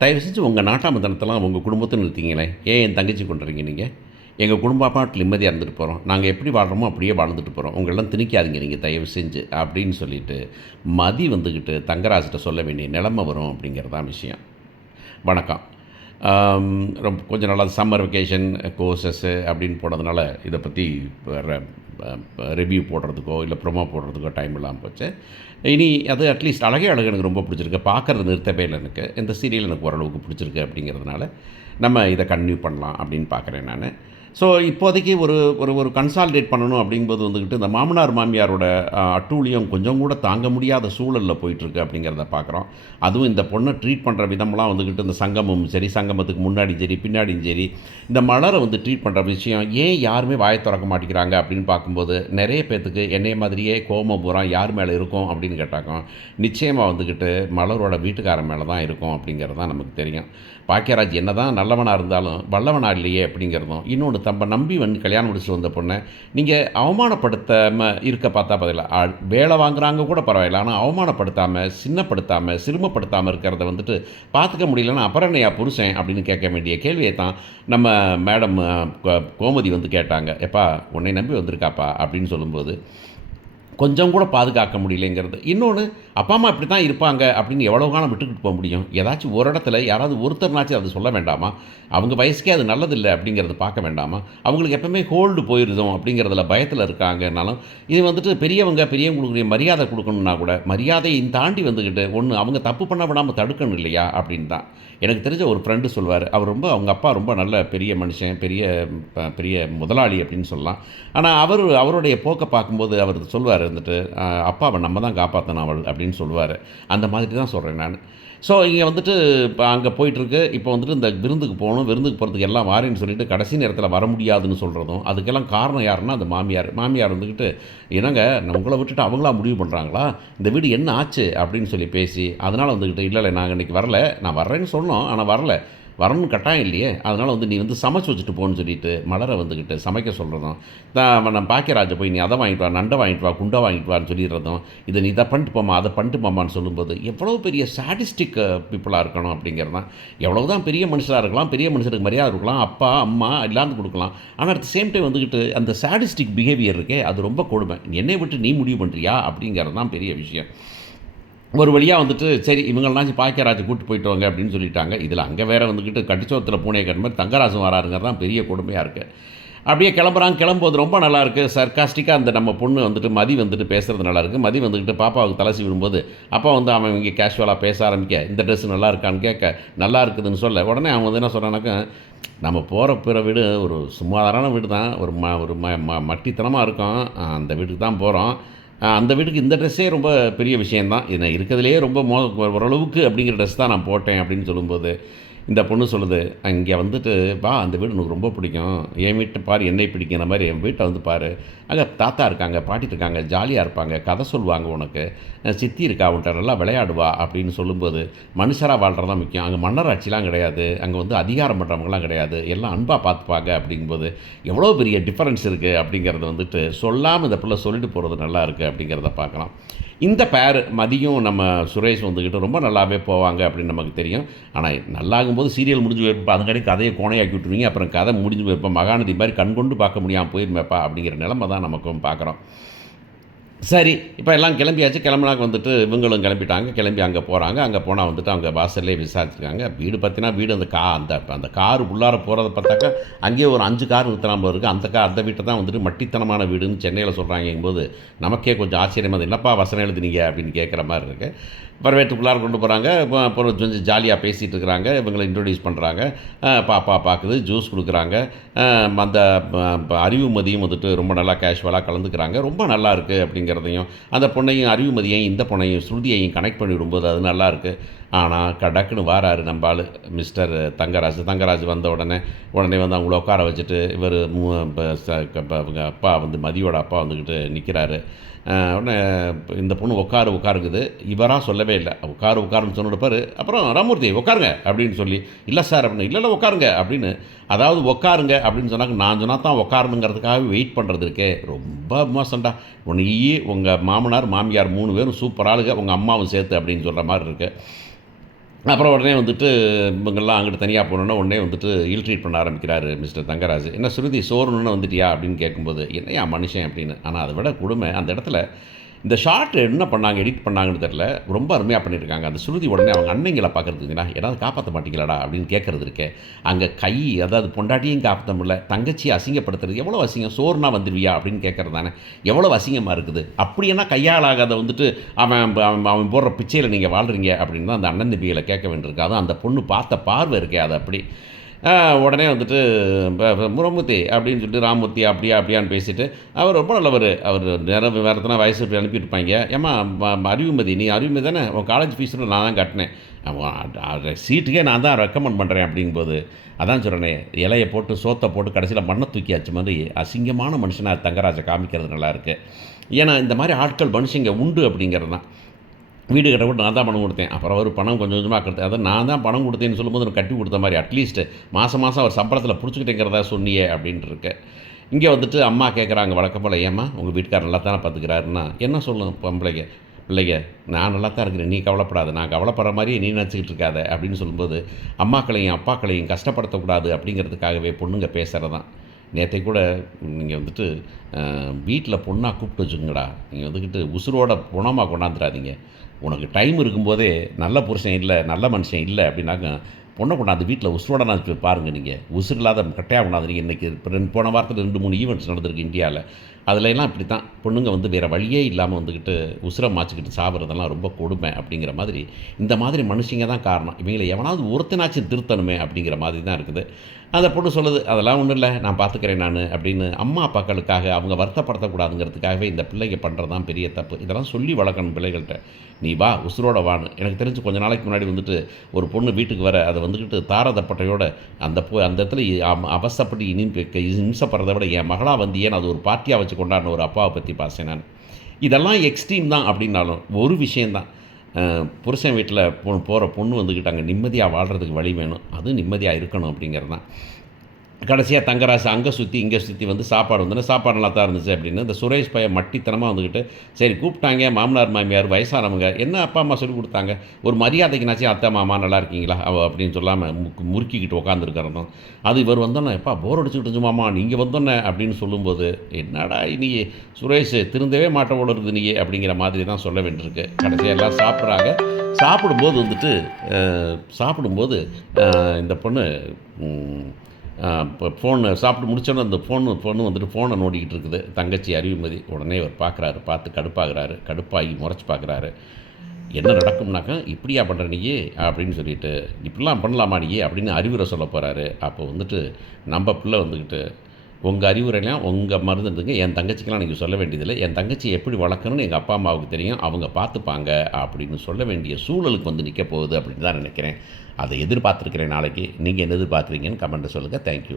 தயவு செஞ்சு உங்கள் நாட்டாமத்தனத்தெல்லாம் உங்கள் குடும்பத்தை நிறுத்திங்களேன். ஏன் என் தங்கச்சி கொண்டுறீங்க நீங்கள்? எங்கள் குடும்ப பாட்டில் நிம்மதியாக இருந்துட்டு போகிறோம். நாங்கள் எப்படி வாழ்கிறோமோ அப்படியே வாழ்ந்துட்டு போகிறோம். உங்களெல்லாம் திணிக்காதீங்க நீங்கள் தயவு செஞ்சு அப்படின்னு சொல்லிட்டு மதி வந்துக்கிட்டு தங்கராஜிட்ட சொல்ல வேண்டிய நிலைமை வரும் அப்படிங்கிறது தான் விஷயம். வணக்கம். ரொம்ப கொஞ்சம் நாளாக சம்மர் வெக்கேஷன் கோர்சஸ்ஸு அப்படின்னு போனதுனால இதை பற்றி ரிவ்யூ போடுறதுக்கோ இல்லை ப்ரொமோ போடுறதுக்கோ டைம் இல்லாமல் போச்சு. இனி அது அட்லீஸ்ட் அழகே அழகு எனக்கு ரொம்ப பிடிச்சிருக்கு. பார்க்குறது நிறுத்தவே இல்லை எனக்கு. இந்த சீரியல் எனக்கு ஓரளவுக்கு பிடிச்சிருக்கு அப்படிங்கிறதுனால நம்ம இதை கன்டினியூ பண்ணலாம் அப்படின்னு பார்க்குறேன் நான். ஸோ இப்போதைக்கு ஒரு ஒரு ஒரு கன்சாலிடேட் பண்ணணும் அப்படிங்கும்போது வந்துக்கிட்டு இந்த மாமனார் மாமியாரோட அட்டூழியம் கொஞ்சம் கூட தாங்க முடியாத சூழலில் போயிட்டுருக்கு அப்படிங்கிறத பார்க்குறோம். அதுவும் இந்த பொண்ணை ட்ரீட் பண்ணுற விதம்லாம் வந்துக்கிட்டு இந்த சங்கமும் சரி, சங்கமத்துக்கு முன்னாடியும் சரி பின்னாடியும் சரி இந்த மலரை வந்து ட்ரீட் பண்ணுற விஷயம் ஏன் யாருமே வாயை திறக்க மாட்டேங்கிறாங்க அப்படின்னு பார்க்கும்போது நிறைய பேர்த்துக்கு என்னைய மாதிரியே கோபம் பூரா யார் மேலே இருக்கும் அப்படின்னு கேட்டாக்கோ நிச்சயமாக வந்துக்கிட்டு மலரோட வீட்டுக்காரன் மேலே தான் இருக்கும் அப்படிங்கிறது தான் நமக்கு தெரியும். பாக்கியராஜ் என்ன தான் நல்லவனாக இருந்தாலும் வல்லவனாக இல்லையே அப்படிங்கிறதும் இன்னொன்று தம்ப நம்பி வந்து கல்யாணம் முடிச்சுட்டு வந்த பொண்ணை நீங்கள் அவமானப்படுத்தாமல் இருக்க பார்த்தா பதிலாக வேலை வாங்குறாங்க கூட பரவாயில்ல, ஆனால் அவமானப்படுத்தாமல் சின்னப்படுத்தாமல் சிறுமப்படுத்தாமல் இருக்கிறத வந்துட்டு பார்த்துக்க முடியலன்னா அப்புறம் என்னையா புருஷன் அப்படின்னு கேட்க வேண்டிய கேள்வியை தான் நம்ம மேடம் கோமதி வந்து கேட்டாங்க. எப்பா உன்னை நம்பி வந்திருக்காப்பா அப்படின்னு சொல்லும்போது கொஞ்சம் கூட பாதுகாக்க முடியலைங்கிறது. இன்னொன்று அப்பா அம்மா இப்படி தான் இருப்பாங்க அப்படின்னு எவ்வளோ காலம் விட்டுக்கிட்டு போக முடியும்? ஏதாச்சும் ஒரு இடத்துல யாராவது ஒருத்தர்னாச்சும் அது சொல்ல வேண்டாமா? அவங்க வயசுக்கே அது நல்லதில்லை அப்படிங்கிறத பார்க்க வேண்டாமா? அவங்களுக்கு எப்பவுமே ஹோல்டு போயிருந்தோம் அப்படிங்கிறதுல பயத்தில் இருக்காங்கனாலும் இது வந்துட்டு பெரியவங்களுக்கு மரியாதை கொடுக்கணுன்னா கூட மரியாதையும் தாண்டி வந்துக்கிட்டு ஒன்று அவங்க தப்பு பண்ண விடாமல் தடுக்கணும் இல்லையா அப்படின்னு தான். எனக்கு தெரிஞ்ச ஒரு ஃப்ரெண்டு சொல்வார். அவர் அவங்க அப்பா ரொம்ப நல்ல பெரிய மனுஷன், பெரிய முதலாளி அப்படின்னு சொல்லலாம். ஆனால் அவருடைய போக்கை பார்க்கும்போது அவர் சொல்வார் வந்துட்டு அப்பாவை நம்ம தான் காப்பாற்றணும் அவள் அப்படின்னு சொல்லுவார். அந்த மாதிரி தான் சொல்கிறேன் நான். ஸோ இங்கே வந்துட்டு இப்போ அங்கே போயிட்டுருக்கு. இப்போ வந்துட்டு இந்த விருந்துக்கு போகணும், விருந்துக்கு போகிறதுக்கு எல்லாம் வாரேன்னு சொல்லிட்டு கடைசி நேரத்தில் வர முடியாதுன்னு சொல்கிறதும் அதுக்கெல்லாம் காரணம் யாருன்னா அந்த மாமியார் வந்துக்கிட்டு என்னங்க உங்களை விட்டுட்டு அவங்களா முடிவு பண்ணுறாங்களா, இந்த வீடு என்ன ஆச்சு அப்படின்னு சொல்லி பேசி அதனால் வந்துக்கிட்டு இல்லை நாங்கள் இன்றைக்கி வரல, நான் வர்றேன்னு சொன்னோம் ஆனால் வரணும்னு கட்டாயம் இல்லையே, அதனால் வந்து நீ வந்து சமைச்சு வச்சுட்டு போன்னு சொல்லிட்டு மலரை வந்துக்கிட்டு சமைக்க சொல்கிறதும் நான் பாக்கியராஜை போய் நீ அதை வாங்கிட்டு வா, நண்டை வாங்கிட்டு வா, குண்டை வாங்கிட்டு வான்னு சொல்லிடுறதும் இதை நீ இதை பண்ணிட்டு போமா அதை பண்ணிட்டு போமான்னு சொல்லும்போது எவ்வளோ பெரிய சாடிஸ்டிக் பீப்புளாக இருக்கணும் அப்படிங்கிறது தான். எவ்வளோ தான் பெரிய மனுஷராக இருக்கலாம், பெரிய மனுஷருக்கு மரியாதை இருக்கலாம், அப்பா அம்மா இல்லாந்து கொடுக்கலாம், ஆனால் அட் சேம் டைம் வந்துக்கிட்டு அந்த சாடிஸ்டிக் பிஹேவியர் இருக்கே அது ரொம்ப கொடுமை. என்னை விட்டு நீ முடிவு பண்ணுறியா அப்படிங்கிறது தான் பெரிய விஷயம். ஒரு வழியாக வந்துட்டு சரி இவங்களாச்சும் பாக்கியராஜை கூப்பிட்டு போயிட்டு வாங்க அப்படின்னு சொல்லிட்டாங்க. இதில் அங்கே வேறு வந்துக்கிட்டு கட்டிச்சோத்தில் பூனையை கட்ட மாதிரி தங்கராஜும் வராருங்கிறது தான் பெரிய கொடுமையாக இருக்குது. அப்படியே கிளம்பும்போது ரொம்ப நல்லாயிருக்கு. சர்க்காஸ்டிக்காக அந்த நம்ம பொண்ணு வந்துட்டு மதி வந்துட்டு பேசுகிறது நல்லாயிருக்கு. மதி வந்துக்கிட்டு பாப்பாவுக்கு தலை விடும்போது அப்பா வந்து அவன் இங்கே கேஷுவலாக பேச ஆரம்பிக்க இந்த ட்ரெஸ்ஸு நல்லா இருக்கான்னு கேட்க நல்லா இருக்குதுன்னு சொல்ல உடனே அவன் வந்து என்ன சொல்கிறானாக்கா நம்ம போகிற வீடு ஒரு சுமாரான வீடு தான், ஒரு மட்டித்தனமாக இருக்கும், அந்த வீட்டுக்கு தான் போகிறோம், அந்த வீட்டுக்கு இந்த ட்ரெஸ்ஸே ரொம்ப பெரிய விஷயந்தான், இது நான் இருக்கிறதுலையே ரொம்ப ஓரளவுக்கு அப்படிங்கிற ட்ரெஸ் தான் நான் போட்டேன் அப்படின்னு சொல்லும்போது இந்த பொண்ணு சொல்லுது இங்கே வந்துட்டு வா அந்த வீடு எனக்கு ரொம்ப பிடிக்கும், என் வீட்டை பாரு என்னை பிடிக்கிற மாதிரி என் வீட்டை வந்து பாரு, அங்கே தாத்தா இருக்காங்க பாட்டி இருக்காங்க ஜாலியாக இருப்பாங்க, கதை சொல்லுவாங்க, உனக்கு சித்தி இருக்கா அவன்கிட்ட நல்லா விளையாடுவா அப்படின்னு சொல்லும்போது மனுஷராக வாழ்கிறது தான் முக்கியம், அங்கே மன்னராட்சிலாம் கிடையாது, அங்கே வந்து அதிகாரம் பண்ணுறவங்களாம் கிடையாது, எல்லாம் அன்பாக பார்த்துப்பாங்க அப்படிங்கும்போது எவ்வளோ பெரிய டிஃப்ரென்ஸ் இருக்குது அப்படிங்கிறது வந்துட்டு சொல்லாமல் இந்த பிள்ளை சொல்லிட்டு போகிறது நல்லா இருக்குது அப்படிங்கிறத பார்க்கலாம். இந்த பேர் மதியம் நம்ம சுரேஷ் வந்துக்கிட்டு ரொம்ப நல்லாவே போவாங்க அப்படின்னு நமக்கு தெரியும். ஆனால் நல்லாகும்போது சீரியல் முடிஞ்சு போயிருப்பா, அதுக்கடி கதையை கோணையாக்கி விட்டுருவீங்க, அப்புறம் கதை முடிஞ்சு போயிருப்போம், மகாநதி மாதிரி கண்கொண்டு பார்க்க முடியாமல் போயிருமேப்பா அப்படிங்கிற நிலைமை தான் நமக்கும் பார்க்குறோம். சரி இப்போ எல்லாம் கிளம்பியாச்சு. கிளம்புனாக்க வந்துட்டு இவங்களும் கிளம்பிட்டாங்க. கிளம்பி அங்கே போகிறாங்க. அங்கே போனால் வந்துட்டு அவங்க வாசல்லே விசாரிச்சிருக்காங்க. வீடு பார்த்திங்கன்னா வீடு அந்த காரு உள்ளார போகிறத பார்த்தாக்கா அங்கேயே ஒரு 5 கார் நிறுத்தலாம் போல இருக்குது. அந்த வீட்டை தான் வந்துட்டு மட்டித்தனமான வீடுன்னு சென்னையில் சொல்கிறாங்கும்போது நமக்கே கொஞ்சம் ஆச்சரியமாக என்னப்பா வசனம் எழுதுனீங்க அப்படின்னு கேட்குற மாதிரி இருக்குது. வரவேற்றுக்குள்ளார கொண்டு போகிறாங்க. அப்புறம் கொஞ்சம் ஜாலியாக பேசிகிட்டு இருக்கிறாங்க. இவங்களை இன்ட்ரொடியூஸ் பண்ணுறாங்க. பாப்பா பார்க்குது, ஜூஸ் கொடுக்குறாங்க. அந்த அறிவுமதியும் வந்துட்டு ரொம்ப நல்லா கேஷுவலாக கலந்துக்கிறாங்க. ரொம்ப நல்லா இருக்குது அப்படிங்கிறதையும் அந்த பொண்ணையும் அறிவுமதியையும் இந்த பொண்ணையும் ஸ்ருதியையும் கனெக்ட் பண்ணி விடும்போது அது நல்லாயிருக்கு. ஆனால் டக்குன்னு வாராரு நம்ம ஆள் மிஸ்டர் தங்கராஜ் வந்த உடனே வந்து அவங்கள உட்கார வச்சுட்டு இவர் அவங்க அப்பா வந்து மதியோட அப்பா வந்துக்கிட்டு நிற்கிறாரு. உடனே இந்த பொண்ணு உட்காருக்குது. இவராக சொல்லவே இல்லை, உட்காருன்னு சொன்னிருப்பார். அப்புறம் ராமூர்த்தி உட்காருங்க அப்படின்னு சொல்லி இல்லை சார் அப்படின்னு இல்லை உட்காருங்க அப்படின்னு, அதாவது உட்காருங்க அப்படின்னு சொன்னாங்க. நான் சொன்னால் தான் உட்காரணுங்கிறதுக்காகவே வெயிட் பண்ணுறது இருக்கே ரொம்ப மோசம்டா. உன்னையே உங்கள் மாமனார் மாமியார் 3 பேரும் சூப்பர் ஆளுங்க, உங்கள் அம்மாவும் சேர்த்து அப்படின்னு சொல்கிற மாதிரி இருக்குது. அப்புறம் உடனே வந்துட்டு இவங்கெல்லாம் அங்கிட்டு தனியாக போனோன்னே உடனே வந்துட்டு இல் ட்ரீட் பண்ண ஆரம்பிக்கிறாரு மிஸ்டர் தங்கராஜ். "என்ன சுருதி சோறுன்னு வந்துட்டியா?" அப்படின்னு கேட்கும்போது, "என்னய்யா மனுஷன்?" அப்படின்னு. ஆனால் அதை விட கொடுமை அந்த இடத்துல இந்த ஷார்ட் என்ன பண்ணாங்க, எடிட் பண்ணாங்கன்னு தெரில. ரொம்ப அருமையாக பண்ணியிருக்காங்க. அந்த சுருதி உடனே அவங்க அண்ணங்கள பார்க்குறதுக்குடா, "ஏதாவது காப்பாற்ற மாட்டீங்களாடா?" அப்படின்னு கேட்குறது இருக்கே. அங்கே கை அதாவது பொண்டாட்டியும் காப்பாற்ற முடியல, தங்கச்சியை அசிங்கப்படுத்துறது எவ்வளோ அசிங்கம். "சோறுனா வந்துடுவியா?" அப்படின்னு கேட்குறது தானே எவ்வளோ அசிங்கமாக இருக்குது. அப்படின்னா கையாளாகாத வந்துட்டு அவன் அவன் அவன் போடுற பிச்சையில் நீங்கள் வாழ்கிறீங்க அப்படின்னு தான் அந்த அண்ணன் தம்பிகளை கேட்க வேண்டியிருக்கு. அதுவும் அந்த பொண்ணு பார்த்த பார்வை இருக்கே அது அப்படி. உடனே வந்துட்டு முரமூர்த்தி அப்படின்னு சொல்லிட்டு ராமூர்த்தி அப்படியா அப்படியான்னு பேசிட்டு அவர் ரொம்ப நல்லவர். அவர் நேரம் வேறத்தனா வயசு இப்படி அனுப்பியிருப்பாங்க. ஏம்மா அறிவுமதி, நீ அறிவுமதி தானே, உன் காலேஜ் ஃபீஸில் நான் தான் கட்டினேன், சீட்டுக்கே நான் தான் ரெக்கமெண்ட் பண்ணுறேன் அப்படிங்கும்போது, அதான் சொல்கிறேனே, இலையை போட்டு சோத்தை போட்டு கடைசியில் மண்ணை தூக்கியாச்சு மாதிரி அசிங்கமான மனுஷனாக தங்கராஜை காமிக்கிறது நல்லாயிருக்கு. ஏன்னா இந்த மாதிரி ஆட்கள் மனுஷங்க உண்டு அப்படிங்கிறது தான். வீடு கட்ட கூட நான் தான் பணம் கொடுத்தேன். அப்புறம் அவர் பணம் கொஞ்சம் கொஞ்சமாக கட்டு, அதான் நான் தான் பணம் கொடுத்தேன்னு சொல்லும்போது எனக்கு கட்டி கொடுத்த மாதிரி அட்லீஸ்ட் மாதம் மாதம் அவர் சம்பளத்தில் பிடிச்சிக்கிட்டேங்கிறதா சொன்னியே அப்படின்ட்டு இருக்கு. இங்கே வந்துட்டு அம்மா கேட்குறாங்க வழக்கம் போல், "ஏம்மா உங்கள் வீட்டுக்காரர் நல்லா தானே பார்த்துக்கிறாருன்னா?" என்ன சொல்லணும் பொம்பளைங்க பிள்ளைங்க, "நான் நல்லா தான் இருக்கிறேன், நீ கவலைப்படாத, நான் கவலைப்படுற மாதிரியே நீ நினச்சிக்கிட்டு இருக்காத" அப்படின்னு சொல்லும்போது, அம்மாக்களையும் அப்பாக்களையும் கஷ்டப்படுத்தக்கூடாது அப்படிங்கிறதுக்காகவே பொண்ணுங்க பேசுகிறது தான். நேற்றைக்கு கூட நீங்கள் வந்துட்டு வீட்டில் பொண்ணாக கூப்பிட்டு வச்சுக்கோங்கடா, நீங்கள் வந்துக்கிட்டு உசுரோட குணமாக கொண்டாந்துடாதீங்க. உனக்கு டைம் இருக்கும்போதே நல்ல புருஷன் இல்லை, நல்ல மனுஷன் இல்லை அப்படின்னாக்க பொண்ணை கொண்டாந்து வீட்டில் உசுரோட நான் பாருங்கள். நீங்கள் உசுறு இல்லாத கட்டையாக கொண்டாந்துறீங்க. இன்றைக்கி போன வாரத்தில் 2-3 ஈவெண்ட்ஸ் நடந்திருக்கு இந்தியாவில். அதுலலாம் இப்படி தான் பொண்ணுங்க வந்து வேறு வழியே இல்லாமல் வந்துக்கிட்டு உசுரை மாச்சிக்கிட்டு சாப்பிட்றதெல்லாம் ரொம்ப கொடுமை அப்படிங்கிற மாதிரி. இந்த மாதிரி மனுஷங்க தான் காரணம். இவங்களை எவனாவது ஒருத்தனாச்சும் திருத்தணுமே அப்படிங்கிற மாதிரி தான் இருக்குது. அந்த பொண்ணு சொல்லுது, "அதெல்லாம் ஒன்றும் இல்லை, நான் பார்த்துக்கிறேன் நான்" அப்படின்னு. அம்மா அப்பாக்களுக்காக அவங்க வருத்தப்படுத்தக்கூடாதுங்கிறதுக்காகவே இந்த பிள்ளைங்க பண்ணுறது தான் பெரிய தப்பு. இதெல்லாம் சொல்லி வளர்க்கணும் பிள்ளைகள்கிட்ட. "நீ வா, உசுரோட வான்னு." எனக்கு தெரிஞ்சு கொஞ்ச நாளைக்கு முன்னாடி வந்துட்டு ஒரு பொண்ணு வீட்டுக்கு வர, அதை வந்துக்கிட்டு தாரதப்பட்டையோட அந்த இடத்துல அவஸ்தைப்பட்டு இம்சப்படுறதை விட என் மகளாக வந்தியேன்னு அது ஒரு பார்ட்டியாக வச்சு கொண்டாடின ஒரு அப்பாவை பற்றி பார்த்தேன் நான். இதெல்லாம் எக்ஸ்ட்ரீம் தான் அப்படின்னாலும் ஒரு விஷயந்தான். புருஷன் வீட்டில் போகிற பொண்ணு வந்துக்கிட்டு அங்கே நிம்மதியாக வாழ்கிறதுக்கு வழி வேணும், அதுவும் நிம்மதியாக இருக்கணும் அப்படிங்கிறது தான். கடைசியாக தங்கராசு அங்கே சுற்றி இங்கே சுற்றி வந்து சாப்பாடு வந்தோன்னே, "சாப்பாடு நல்லா தான் இருந்துச்சு" அப்படின்னு. இந்த சுரேஷ் பையன் மட்டித்தனமாக வந்துக்கிட்டு, சரி கூப்பிட்டாங்க மாமனார் மாமியார் வயசானவங்க, என்ன அப்பா அம்மா சொல்லிக் கொடுத்தாங்க, ஒரு மரியாதைக்குனாச்சும் அத்தை மாமா நல்லா இருக்கீங்களா அப்படின்னு சொல்லாமல் முறுக்கிக்கிட்டு உட்காந்துருக்கிறதும். அது இவர் வந்தோன்னே, "எப்பா போர் அடிச்சுக்கிட்டு இருந்துச்சு மாமா நீங்கள் வந்தோன்னே" அப்படின்னு சொல்லும்போது, என்னடா நீ சுரேஷ் திருந்தவே மாட்ட போல இருக்குது நீ அப்படிங்கிற மாதிரி தான் சொல்ல வேண்டியிருக்கு. கடைசியாக எல்லோரும் சாப்பிட்றாங்க. சாப்பிடும்போது வந்துட்டு சாப்பிடும்போது இந்த பொண்ணு இப்போ ஃபோனு சாப்பிட்டு முடிச்சோன்னே அந்த பொண்ணு வந்துட்டு ஃபோனை நோண்டிக்கிட்டு இருக்குது தங்கச்சி அறிவுமதி. உடனே அவர் பார்க்குறாரு, பார்த்து கடுப்பாகிறாரு. கடுப்பாகி முறைச்சி பார்க்குறாரு. என்ன நடக்கும்னாக்கா, "இப்படியா பண்ணுற நீ?" அப்படின்னு சொல்லிட்டு, "இப்படிலாம் பண்ணலாமா நீ?" அப்படின்னு அறிவுரை சொல்ல போகிறாரு. அப்போ வந்துட்டு நம்ம பிள்ளை வந்துக்கிட்டு, "உங்கள் அறிவுரைலாம் உங்கள் மருந்துங்க, என் தங்கச்சிக்கெலாம் நீங்கள் சொல்ல வேண்டியதில்லை, என் தங்கச்சியை எப்படி வளர்க்கணும்னு எங்கள் அப்பா அம்மாவுக்கு தெரியும், அவங்க பார்த்துப்பாங்க" அப்படின்னு சொல்ல வேண்டிய சூழலுக்கு வந்து நிற்க போகுது அப்படின்னு தான் நினைக்கிறேன். அதை எதிர்பார்த்துருக்கிறேன் நாளைக்கு. நீங்கள் என்ன எதிர்பார்க்குறீங்கன்னு கமெண்ட்டை சொல்லுங்கள். தேங்க்யூ.